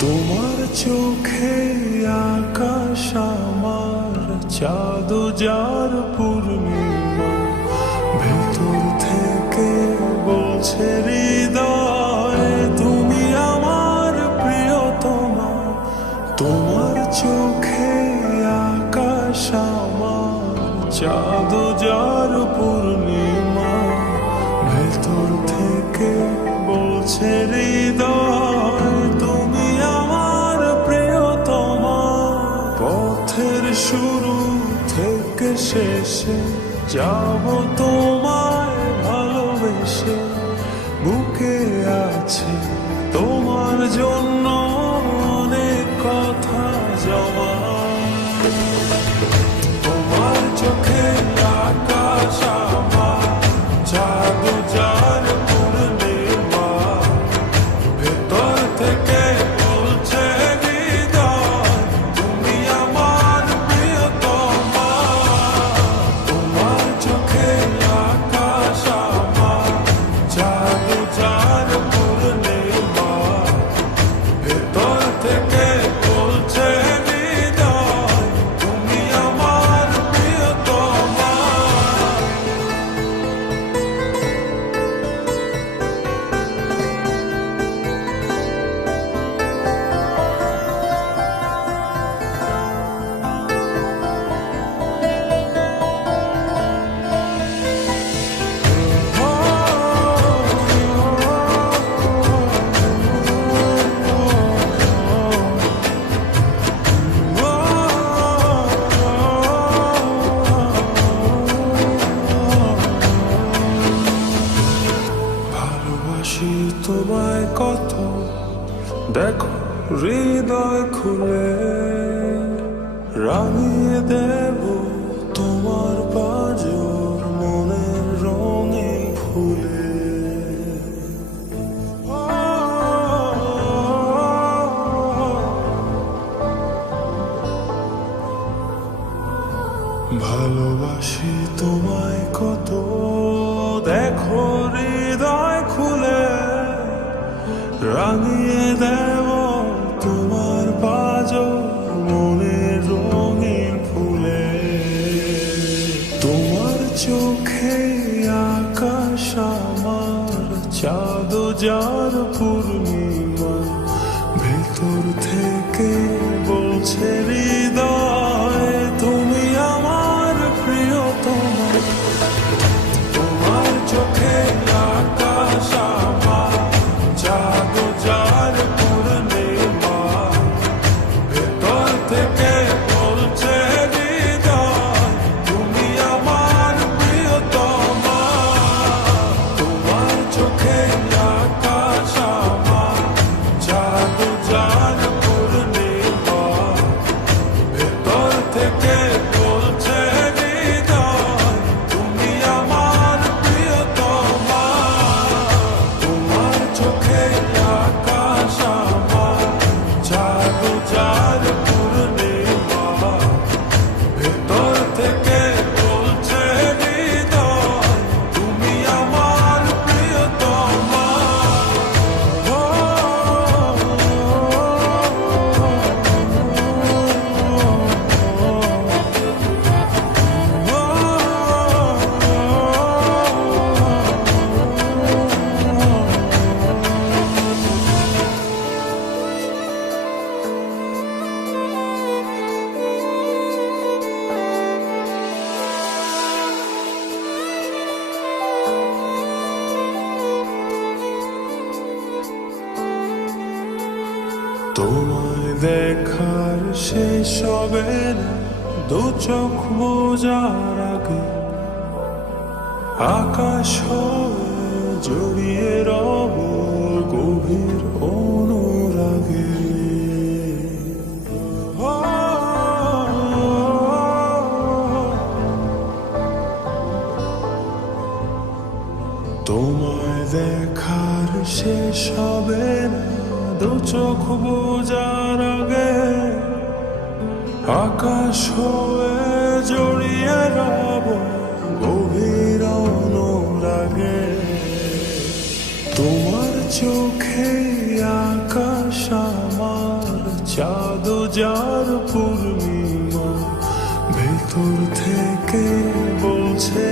তোমার চোখে আকাশ আমার চাঁদ যার পূর্ণিমা, ভেতর থেকে বলছে হৃদয় তুমি আমার প্রিয়তমা। তোমার চোখে আকাশ আমার চাঁদ যার পূর্ণিমা, ভেতর থেকে বলছে হৃদয় তুমি আমার প্রিয়তমা। পথের শুরু থেকে শেষে যাব তোমায় ভালোবেসে, বুকে আছে তোমার জন্য অনেক কথা জমা। তোমার চোখে আকাশ আমার চাঁদ যার পূর্ণিমা, ভেতর থেকে বলছে হৃদয় তুমি আমার প্রিয়তমা। তোমার চোখে আকাশ আমার চাঁদ যার পূর্ণিমা, ভেতর থেকে বলছে হৃদয় তুমি আমার প্রিয়তমা। ভালোবাসি তোমায় কত, দেখো হৃদয় খুলে রাঙিয়ে দেব তোমার পাঁজর মনের রঙে ফুলে। ভালোবাসি তোমায় কত, দেখো হৃদয় খুলে রাঙিয়ে দেব তোমার পাঁজর মনের রঙিন ফুলে। তোমার চোখে আকাশ আমার চাঁদ যার পূর্ণিমা, ভেতর থেকে বলছে হৃদয় তুমি আমার প্রিয়তমা। তোমার চোখে আকাশ আমার চাঁদ যার পূর্ণিমা, ভেতর থেকে বলছে হৃদয় তুমি আমার প্রিয়তমা। তোমার চোখে আকাশ আমার চাঁদ যার পূর্ণিমা, ভেতর থেকে বলছে হৃদয় তুমি আমার প্রিয়তমা। তোমার চোখে আকাশ আমার চাঁদ যার পূর্ণিমা, ভেতর থেকে বলছে হৃদয় তুমি আমার প্রিয়তমা। তোমায় দেখার শেষ হবে না দু চোখ বোঝার আগে, আকাশ হয়ে জড়িয়ে রব গভীর অনুরাগে। তোমায় দেখার শেষ হবে না দু চোখ বোঝার আগে আকাশ হয়ে জড়িয়ে রব গভীর অনুরাগে। তোমার চোখে আকাশ আমার চাঁদ যার পূর্ণিমা, ভেতর থেকে বলছে